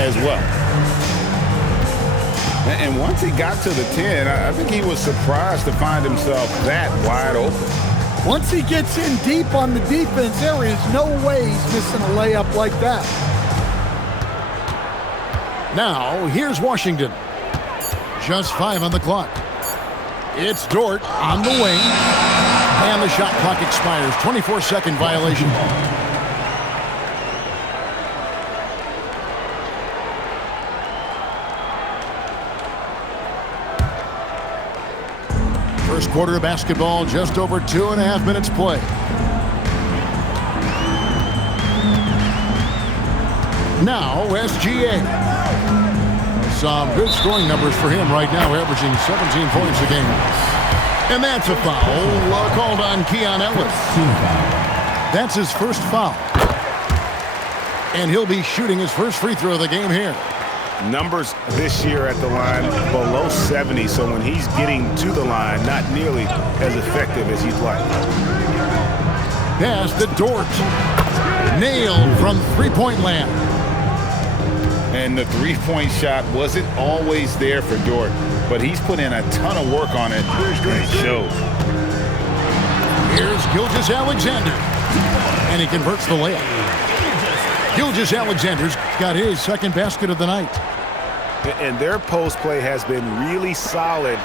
as well. And once he got to the 10, I think he was surprised to find himself that wide open. Once he gets in deep on the defense, there is no way he's missing a layup like that. Now, here's Washington. Just 5 on the clock. It's Dort on the wing. And the shot clock expires. 24-second violation. First quarter of basketball, just over 2.5 minutes play. Now, SGA. Some good scoring numbers for him right now, averaging 17 points a game. And that's a foul called on Keon Ellis. That's his first foul. And he'll be shooting his first free throw of the game here. Numbers this year at the line below 70, so when he's getting to the line, not nearly as effective as you'd like. Pass to Dort. Nailed from three-point land. And the three-point shot wasn't always there for Dort, but he's put in a ton of work on it, and it shows. Here's Gilgeous-Alexander, and he converts the layup. Gilgeous-Alexander's got his second basket of the night. And their post play has been really solid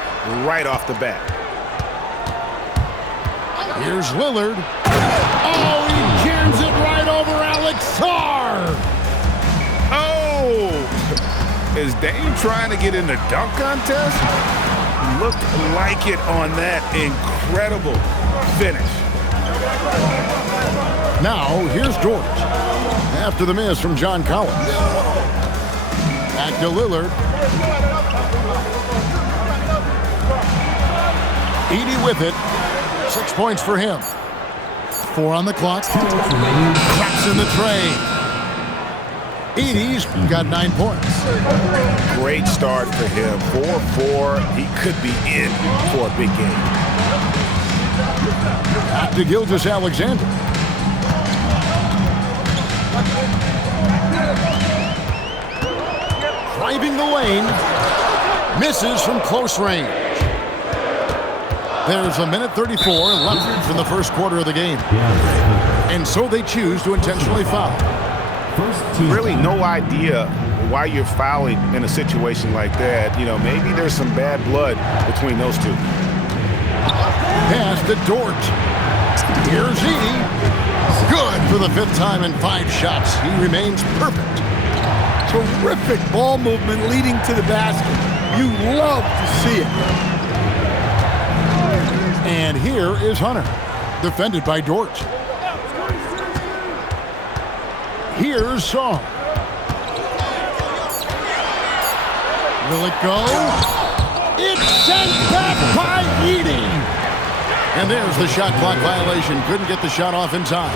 right off the bat. Here's Lillard. Oh, he jams it right over Alex Sarr. Oh! Is Dame trying to get in the dunk contest? Looked like it on that incredible finish. Now, here's Dort. After the miss from John Collins. Back to Lillard. Edey with it. 6 points for him. 4 on the clock. Cracks in the tray. Edey's got 9 points. Great start for him. 4-4. He could be in for a big game. Back to Gilgeous-Alexander. Driving the lane. Misses from close range. There's a minute 34 left in the first quarter of the game. And so they choose to intentionally foul. Really no idea why you're fouling in a situation like that. You know, maybe there's some bad blood between those two. Pass to Dort. Here's Edey. Good for the 5th time in 5 shots. He remains perfect. Terrific ball movement leading to the basket. You love to see it. And here is Hunter, defended by Dort. Here's Sarr. Will it go? It's sent back by Edey. And there's the shot clock violation. Couldn't get the shot off in time.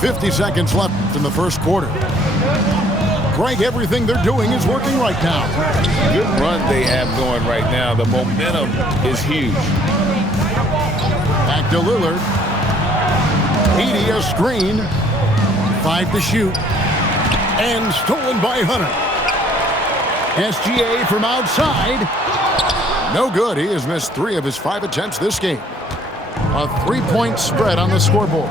"50 seconds left in the first quarter. Greg, everything they're doing is working right now. Good run they have going right now. The momentum is huge. Back to Lillard. Edey a screen. 5 to shoot. And stolen by Hunter. SGA from outside. No good. He has missed 3 of his 5 attempts this game. A 3-point spread on the scoreboard.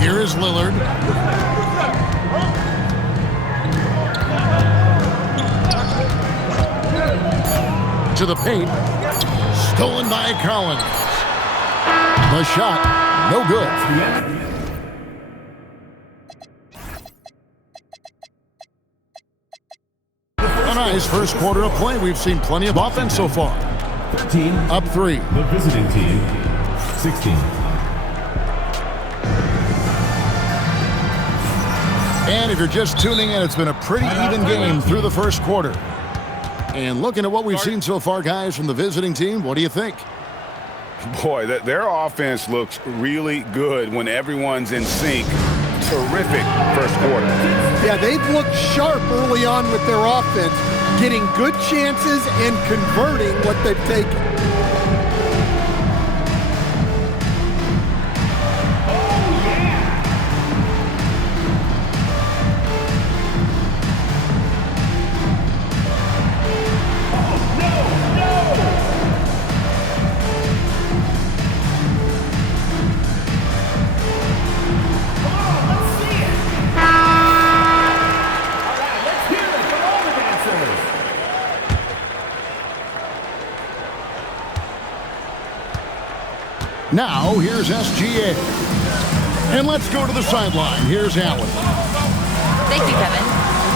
Here is Lillard. To the paint. Stolen by Collins. The shot, no good. A nice first quarter of play. We've seen plenty of offense so far. 13. Up 3. The visiting team, 16. And if you're just tuning in, it's been a pretty even game through the first quarter. And looking at what we've seen so far, guys, from the visiting team, what do you think? Boy, their offense looks really good when everyone's in sync. Terrific first quarter. Yeah, they've looked sharp early on with their offense, getting good chances and converting what they've taken. Now, here's SGA. And let's go to the sideline. Here's Allen. Thank you, Kevin.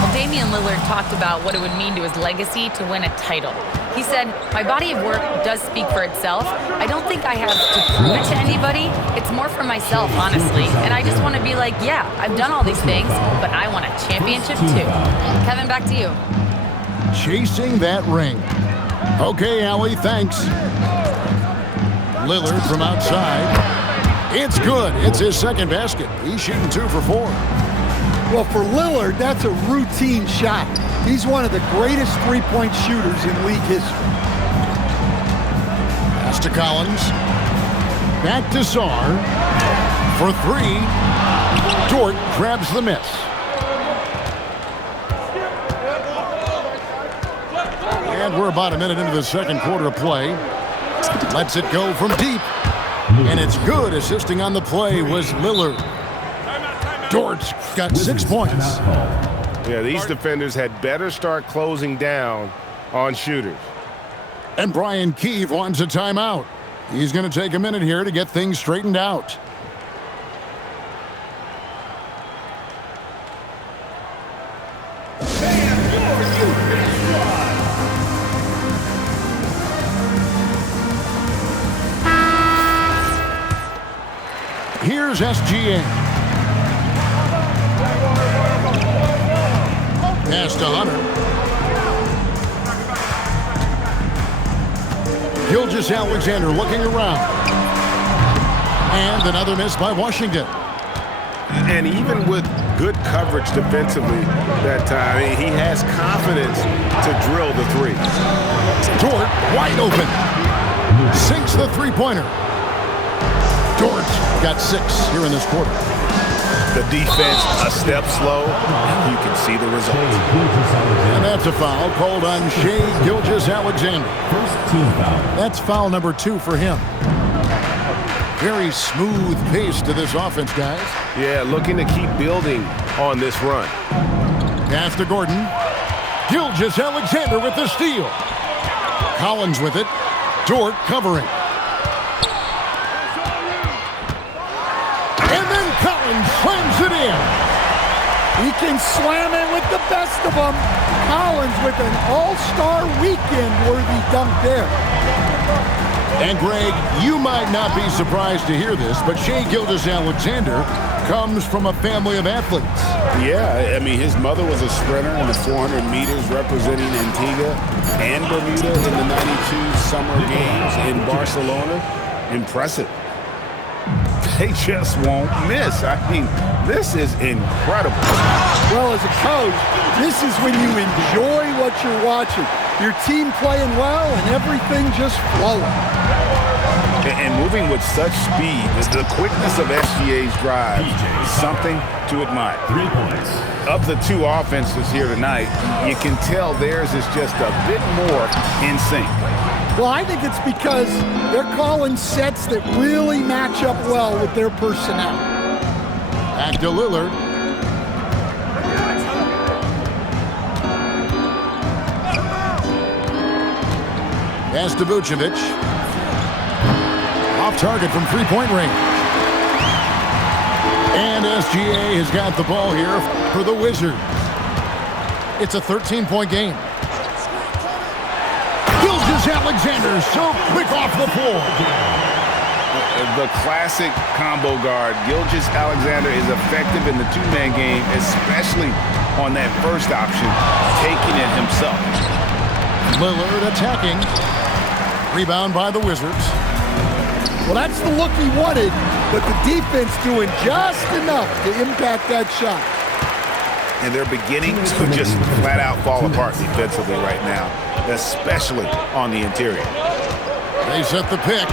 Well, Damian Lillard talked about what it would mean to his legacy to win a title. He said, "My body of work does speak for itself. I don't think I have to prove it to anybody. It's more for myself, honestly. And I just want to be like, yeah, I've done all these things, but I want a championship too." Kevin, back to you. Chasing that ring. Okay, Allie, thanks. Lillard from outside. It's good. It's his second basket. He's shooting 2 for 4. Well, for Lillard, that's a routine shot. He's one of the greatest three-point shooters in league history. Pass to Collins. Back to Sarr. For 3. Dort grabs the miss. And we're about a minute into the second quarter of play. Lets it go from deep. And it's good. Assisting on the play was Lillard. Dort's got 6 points. Yeah, these defenders had better start closing down on shooters. And Brian Keefe wants a timeout. He's going to take a minute here to get things straightened out. Here's SGA. Pass to Hunter. Gilgeous-Alexander looking around. And another miss by Washington. And even with good coverage defensively that time, he has confidence to drill the 3. Dort wide open. Sinks the three-pointer. Dort got 6 here in this quarter. The defense a step slow. You can see the result. And that's a foul called on Shai Gilgeous-Alexander. First team foul. That's foul number 2 for him. Very smooth pace to this offense, guys. Yeah, looking to keep building on this run. Pass to Gordon. Gilgeous-Alexander with the steal. Collins with it. Dort covering. And then Collins slams it in. He can slam it with the best of them. Collins with an all-star weekend-worthy dunk there. And Greg, you might not be surprised to hear this, but Shai Gilgeous-Alexander comes from a family of athletes. Yeah, I mean, his mother was a sprinter in the 400 meters representing Antigua and Bermuda in the 92 Summer Games in Barcelona. Impressive. They just won't miss. I mean, this is incredible. Well, as a coach, this is when you enjoy what you're watching. Your team playing well and everything just flowing. And moving with such speed, the quickness of SGA's drive is something to admire. 3 points. Of the 2 offenses here tonight, you can tell theirs is just a bit more in sync. Well, I think it's because they're calling sets that really match up well with their personnel. Back to Lillard. Pass to Vucevic. Off target from three-point range. And SGA has got the ball here for the Wizards. It's a 13-point game. Gilgeous-Alexander so quick off the floor. The classic combo guard. Gilgeous-Alexander is effective in the 2-man game, especially on that first option, taking it himself. Lillard attacking. Rebound by the Wizards. Well, that's the look he wanted, but the defense doing just enough to impact that shot. And they're beginning to just flat out fall apart defensively right now, especially on the interior. They set the pick.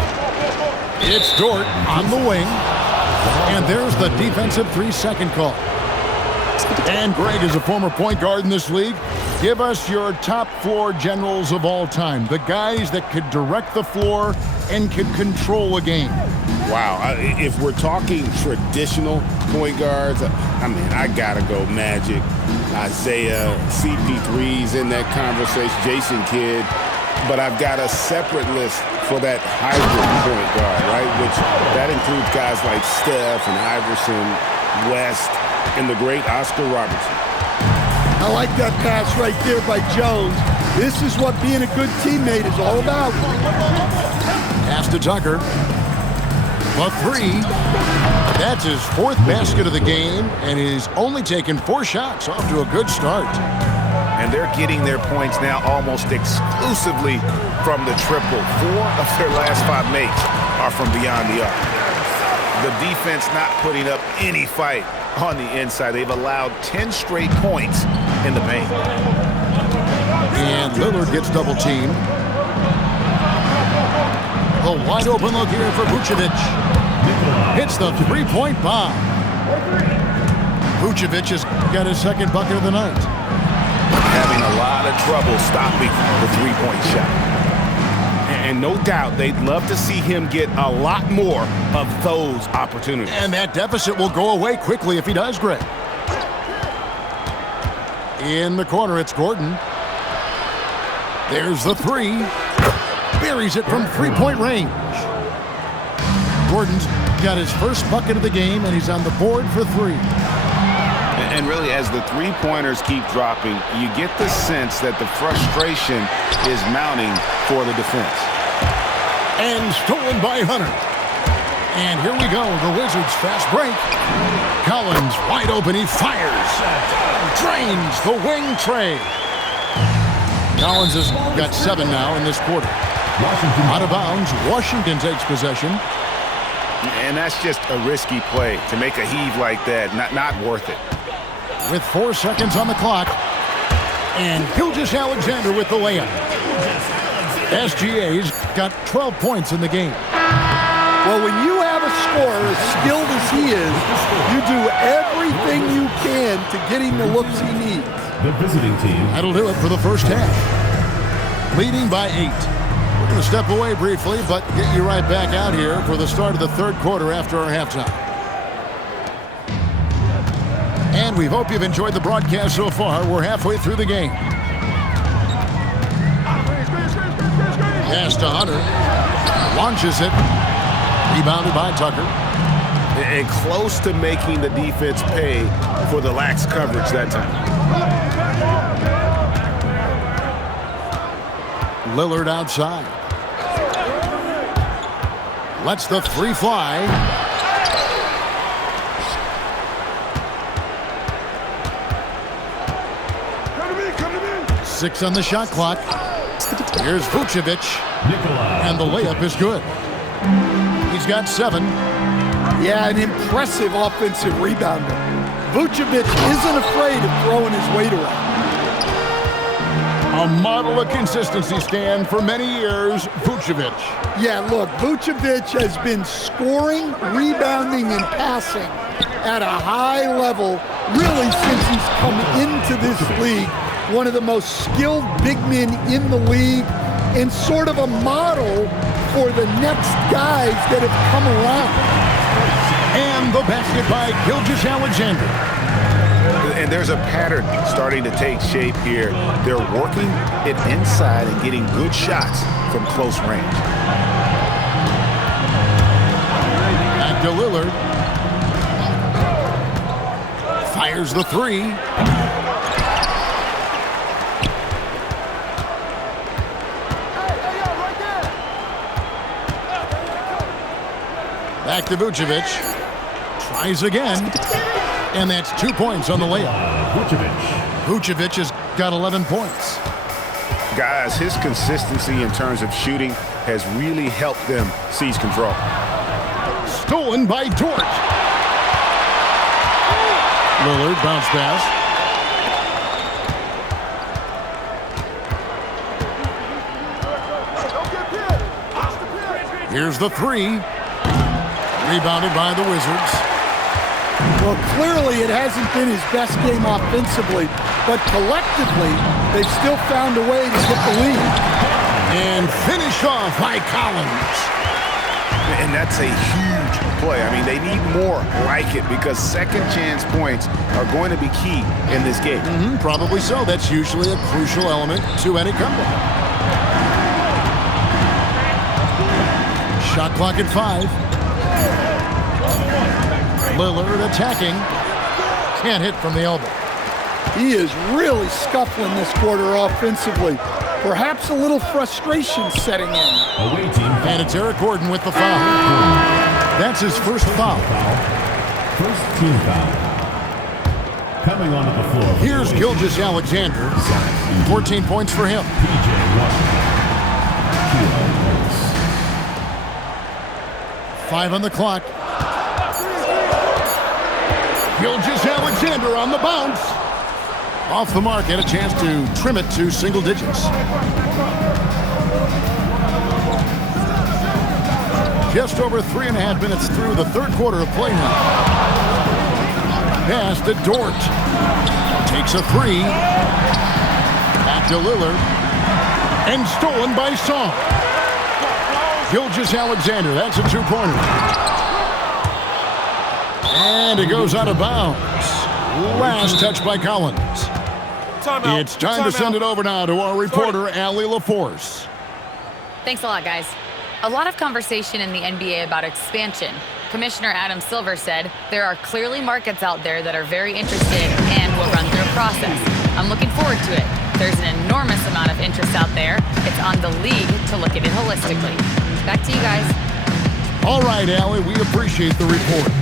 It's Dort on the wing. And there's the defensive 3-second call. And Greg is a former point guard in this league. Give us your top floor generals of all time. The guys that could direct the floor and could control a game. Wow, if we're talking traditional point guards, I mean, I gotta go Magic, Isaiah, CP3's in that conversation, Jason Kidd. but I've got a separate list for that hybrid point guard, right? Which that includes guys like Steph and Iverson, West, and the great Oscar Robertson. I like that pass right there by Jones. This is what being a good teammate is all about. Pass to Tucker. A three. That's his fourth basket of the game, and he's only taken 4 shots. Off to a good start. And they're getting their points now almost exclusively from the triple. 4 of their last 5 makes are from beyond the arc. The defense not putting up any fight on the inside. They've allowed 10 straight points in the paint. And Lillard gets double teamed. A wide open look here for Vucevic. Hits the three-point bomb. Vucevic has got his second bucket of the night. Having a lot of trouble stopping the three-point shot. And no doubt they'd love to see him get a lot more of those opportunities. And that deficit will go away quickly if he does, Greg. In the corner, it's Gordon. There's the three. Buries it from three-point range. Gordon's got his first bucket of the game, and he's on the board for 3. And really, as the three-pointers keep dropping, you get the sense that the frustration is mounting for the defense. And stolen by Hunter. And here we go, the Wizards' fast break. Collins wide open, he fires. Drains the wing trade. Collins has got 7 now in this quarter. Out of bounds, Washington takes possession. And that's just a risky play to make a heave like that. Not worth it. With 4 seconds on the clock. And Gilgeous-Alexander with the layup. SGA's got 12 points in the game. Well, when you have a scorer as skilled as he is, you do everything you can to get him the looks he needs. The visiting team. That'll do it for the first half. Leading by 8. We're going to step away briefly, but get you right back out here for the start of the third quarter after our halftime. And we hope you've enjoyed the broadcast so far. We're halfway through the game. Pass to Hunter. Launches it. Rebounded by Tucker. And close to making the defense pay for the lax coverage that time. Lillard outside. Lets the three fly. Six on the shot clock. Here's Vucevic. And the layup is good. He's got 7. Yeah, an impressive offensive rebounder. Vucevic isn't afraid of throwing his weight around. A model of consistency, Stan, for many years, Vucevic. Yeah, look, Vucevic has been scoring, rebounding, and passing at a high level really since he's come into this league. One of the most skilled big men in the league and sort of a model for the next guys that have come around. And the basket by Gilgeous-Alexander. And there's a pattern starting to take shape here. They're working it inside and getting good shots from close range. Back to Lillard. Fires the three. Back to Vucevic. Tries again. And that's 2 points on the layup. Vucevic has got 11 points. Guys, his consistency in terms of shooting has really helped them seize control. Stolen by Dort. Lillard bounce pass. Here's the three. Rebounded by the Wizards. Well, clearly it hasn't been his best game offensively, but collectively, they've still found a way to get the lead. And finished off by Collins. And that's a huge play. I mean, they need more like it because second chance points are going to be key in this game. Probably so. That's usually a crucial element to any comeback. Shot clock at 5. Lillard attacking. Can't hit from the elbow. He is really scuffling this quarter offensively. Perhaps a little frustration setting in. Away team foul. And it's Eric Gordon with the foul. That's his first foul. First team foul. Coming onto the floor. Here's Gilgeous Alexander. 14 points for him. PJ Washington. 5 on the clock. Gilgeous Alexander on the bounce. Off the mark, had a chance to trim it to single digits. Just over 3.5 minutes through the third quarter of play now. Pass to Dort. Takes a 3. Back to Lillard. And stolen by Song. Gilgeous Alexander, that's a 2-pointer. And it goes out of bounds. Last touch by Collins. Timeout. It's time to send it over now to our reporter, Allie LaForce. Thanks a lot, guys. A lot of conversation in the NBA about expansion. Commissioner Adam Silver said there are clearly markets out there that are very interested and will run through a process. I'm looking forward to it. There's an enormous amount of interest out there. It's on the league to look at it holistically. Back to you guys. All right, Allie, we appreciate the report.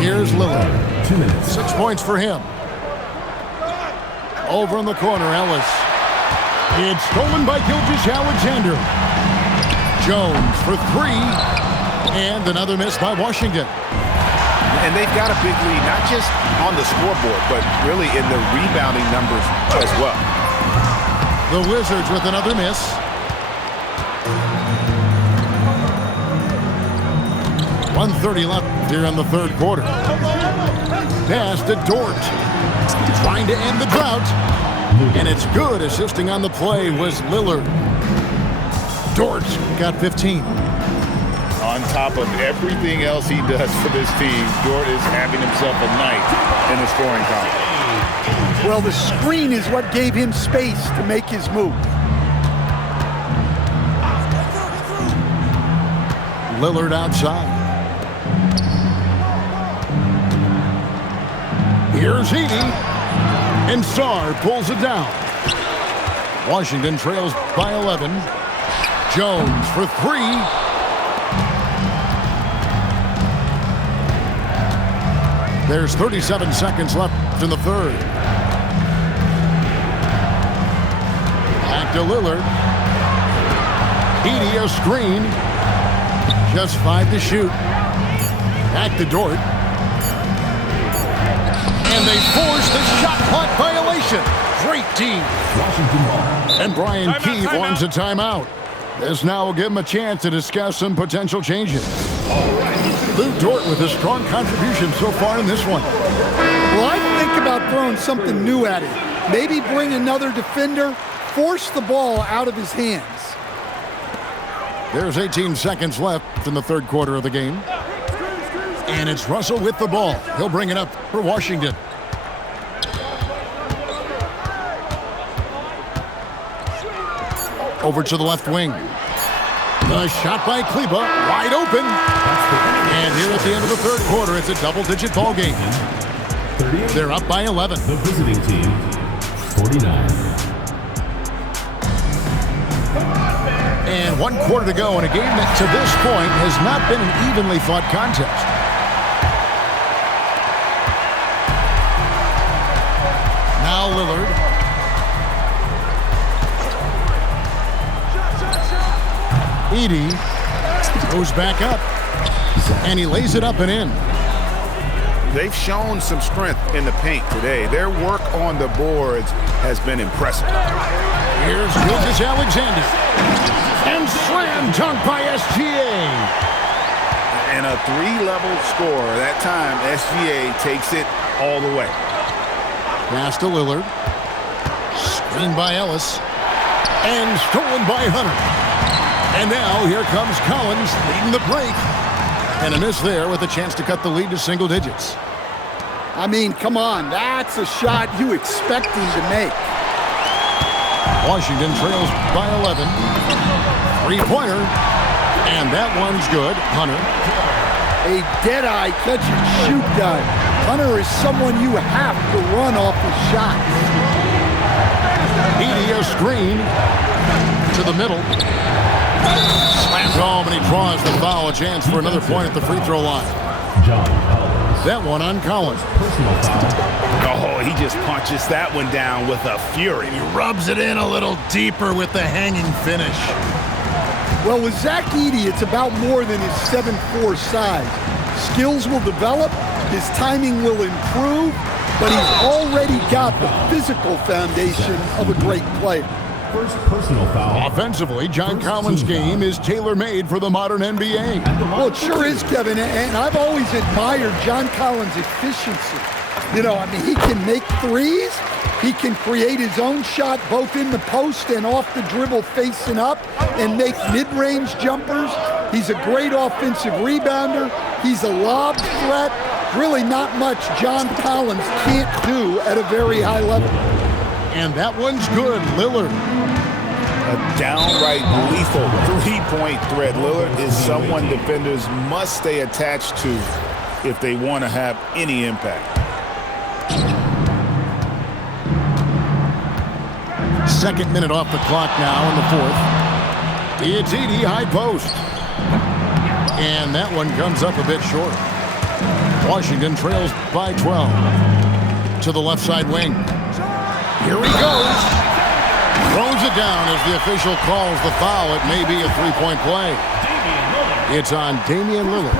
Here's Lillard. 2 minutes. 6 points for him. Over in the corner, Ellis. It's stolen by Gilgeous Alexander. Jones for 3. And another miss by Washington. And they've got a big lead, not just on the scoreboard, but really in the rebounding numbers as well. The Wizards with another miss. .130 left here in the third quarter. Pass to Dort. Trying to end the drought. And it's good. Assisting on the play was Lillard. Dort got 15. On top of everything else he does for this team, Dort is having himself a night in the scoring column. Well, the screen is what gave him space to make his move. Lillard outside. Here's Edey. And Sarr pulls it down. Washington trails by 11. Jones for 3. There's 37 seconds left in the third. Back to Lillard. Edey a screen. Just 5 to shoot. Back to Dort. And they force the shot clock violation. Great team. Washington ball. And Brian Keefe wants a timeout. This now will give him a chance to discuss some potential changes. Lou Dort with a strong contribution so far in this one. Well, I think about throwing something new at him. Maybe bring another defender, force the ball out of his hands. There's 18 seconds left in the third quarter of the game. And it's Russell with the ball. He'll bring it up for Washington. Over to the left wing. The shot by Kleba, wide open. And here at the end of the third quarter, it's a double-digit ball game. They're up by 11. The visiting team, 49. And 1 quarter to go in a game that to this point has not been an evenly fought contest. Now Lillard. Edey goes back up, and he lays it up and in. They've shown some strength in the paint today. Their work on the boards has been impressive. Here's Gilgis Alexander. And slam dunk by SGA. And a 3-level score. That time, SGA takes it all the way. Pass to Lillard. Screened by Ellis. And stolen by Hunter. And now here comes Collins leading the break. And a miss there with a chance to cut the lead to single digits. I mean, come on. That's a shot you expect him to make. Washington trails by 11. Three-pointer. And that one's good. Hunter. A dead-eye catch-and-shoot guy. Hunter is someone you have to run off his shots. Edey a screen to the middle. Slams home and he draws the foul. A chance for another point at the free throw line. That one on Collins. Oh, he just punches that one down with a fury. He rubs it in a little deeper with the hanging finish. Well, with Zach Edey, it's about more than his 7'4" size. Skills will develop, his timing will improve, but he's already got the physical foundation of a great player. First personal foul. Offensively, John Collins' game is tailor-made for the modern NBA. Well, it sure is, Kevin, and I've always admired John Collins' efficiency. You know, I mean, he can make threes. He can create his own shot both in the post and off the dribble facing up and make mid-range jumpers. He's a great offensive rebounder. He's a lob threat. Really not much John Collins can't do at a very high level. And that one's good, Lillard. A downright lethal three-point threat. Lillard is someone defenders must stay attached to if they want to have any impact. Second minute off the clock now in the fourth. It's Edey, high post. And that one comes up a bit short. Washington trails by 12. To the left side wing. Here he goes. Throws it down as the official calls the foul. It may be a three-point play. It's on Damian Lillard.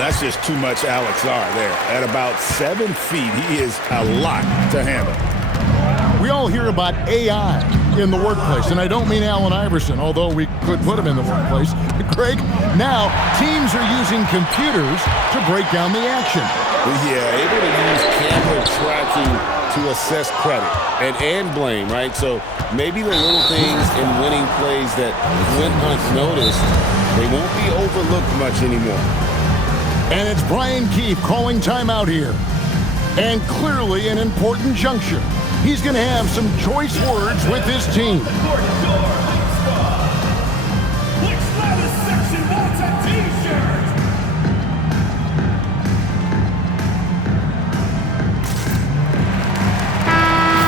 That's just too much Alex R there. At about 7 feet, he is a lot to handle. We all hear about AI in the workplace, and I don't mean Allen Iverson, although we could put him in the workplace. Greg, now teams are using computers to break down the action. Yeah, able to use camera tracking to assess credit and blame, right? So maybe the little things in winning plays that went unnoticed, they won't be overlooked much anymore. And it's Brian Keefe calling timeout here. And clearly an important juncture. He's going to have some choice words with his team.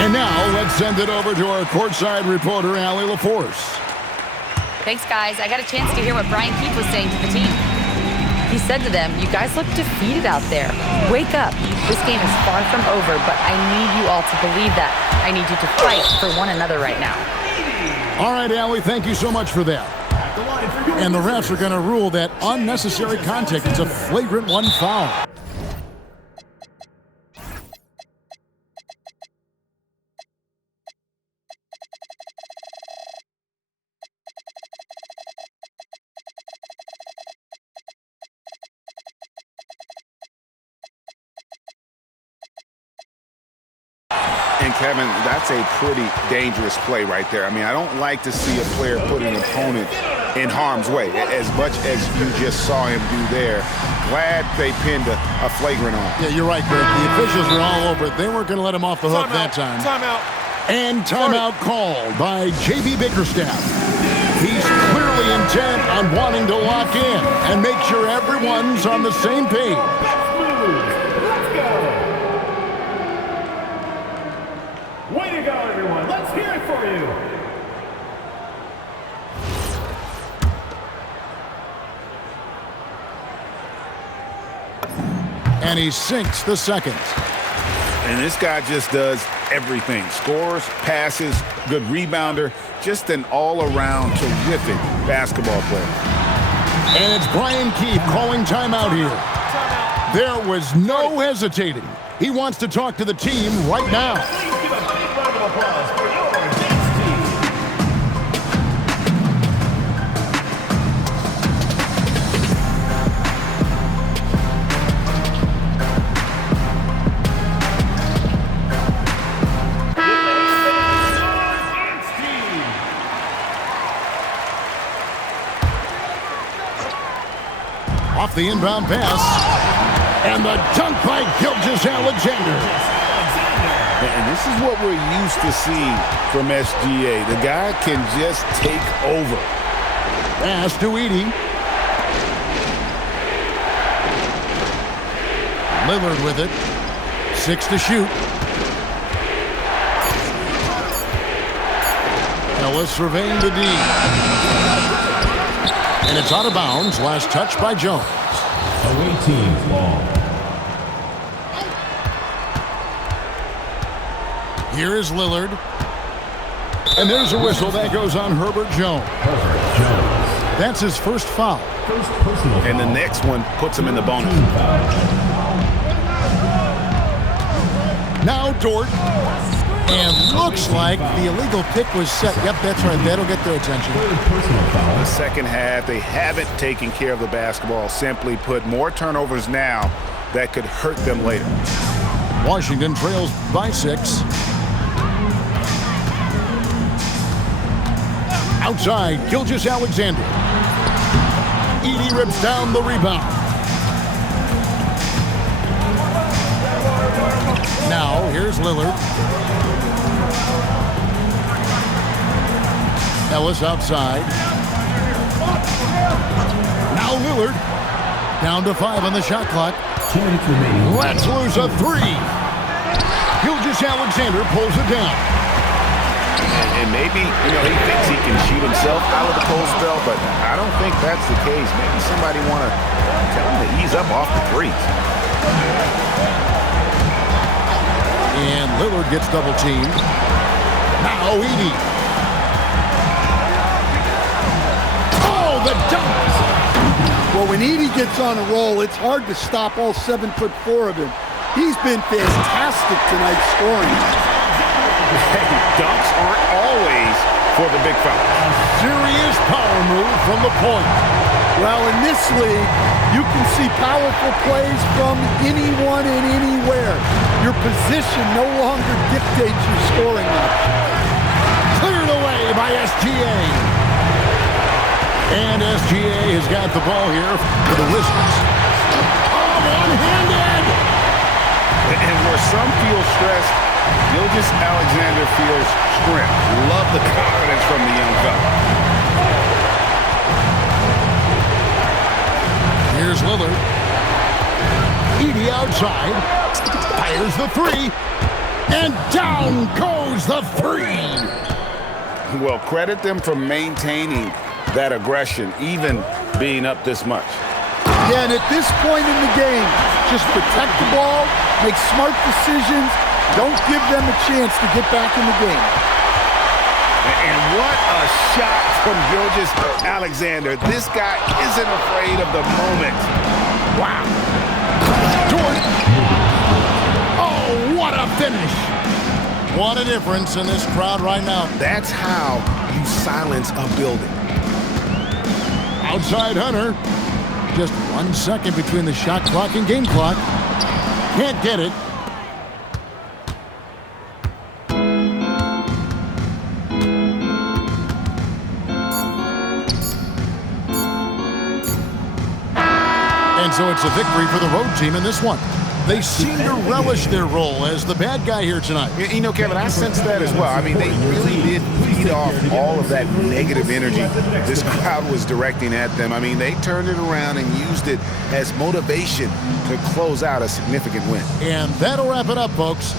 And now let's send it over to our courtside reporter, Allie LaForce. Thanks, guys. I got a chance to hear what Brian Keefe was saying to the team. He said to them, "You guys look defeated out there. Wake up. This game is far from over, but I need you all to believe that. I need you to fight for one another right now." All right, Allie, thank you so much for that. And the refs are going to rule that unnecessary contact. It's a flagrant one foul. And Kevin, that's a pretty dangerous play right there. I mean, I don't like to see a player put an opponent in harm's way, as much as you just saw him do there. Glad they pinned a flagrant on. Yeah, you're right, Greg. The officials were all over it. They weren't going to let him off the hook that time. Timeout. And timeout called by J.B. Bickerstaff. He's clearly intent on wanting to lock in and make sure everyone's on the same page. Way to go, everyone. Let's hear it for you. And he sinks the second. And this guy just does everything. Scores, passes, good rebounder, just an all-around terrific basketball player. And it's Brian Keefe calling timeout here. There was no hesitating. He wants to talk to the team right now. Please give a big round of applause for your Dance team. Off the inbound pass. And the dunk by Gilgeous-Alexander. And this is what we're used to seeing from SGA. The guy can just take over. Pass to Edey. Lillard with it. 6 to shoot. Ellis surveying the D. And it's out of bounds. Last touch by Jones. Away team ball. Here is Lillard. And there's a whistle that goes on Herbert Jones. Herbert Jones. That's his first foul. First personal And the foul. next one puts him in the bonus. Team foul. Now Dort. And looks like the illegal pick was set. Yep, that's right. That'll get their attention. Third personal foul. The second half, they haven't taken care of the basketball. Simply put, more turnovers now that could hurt them later. Washington trails by 6. Outside, Gilgeous-Alexander. Edey rips down the rebound. Now, here's Lillard. Ellis outside. Now Lillard. Down to 5 on the shot clock. 2 minutes remaining. Let's lose a 3. Gilgeous-Alexander pulls it down. And maybe, he thinks he can shoot himself out of the post spell, but I don't think that's the case. Maybe somebody want to tell him to ease up off the threes. And Lillard gets double teamed. Now Edey. Oh, the dunk! Well, when Edey gets on a roll, it's hard to stop all 7'4" of him. He's been fantastic tonight scoring. Dunks aren't always for the big fellas. Serious power move from the point. Well, in this league, you can see powerful plays from anyone and anywhere. Your position no longer dictates your scoring option. Cleared away by SGA. And SGA has got the ball here for the Wizards. Oh, one-handed! And where some feel stressed, Gilgeous-Alexander feels strength. Love the confidence from the young fella. Here's Lillard. Edey outside. Fires the 3. And down goes the 3. Well, credit them for maintaining that aggression, even being up this much. Yeah, and at this point in the game, just protect the ball, make smart decisions, don't give them a chance to get back in the game. And what a shot from Gilgeous-Alexander. This guy isn't afraid of the moment. Wow. Dort. Oh, what a finish. What a difference in this crowd right now. That's how you silence a building. Outside Hunter. Just 1 second between the shot clock and game clock. Can't get it. And so it's a victory for the road team in this one. They seem to relish their role as the bad guy here tonight. Kevin, I sense that as well. I mean, they really did feed off all of that negative energy this crowd was directing at them. I mean, they turned it around and used it as motivation to close out a significant win. And that'll wrap it up, folks.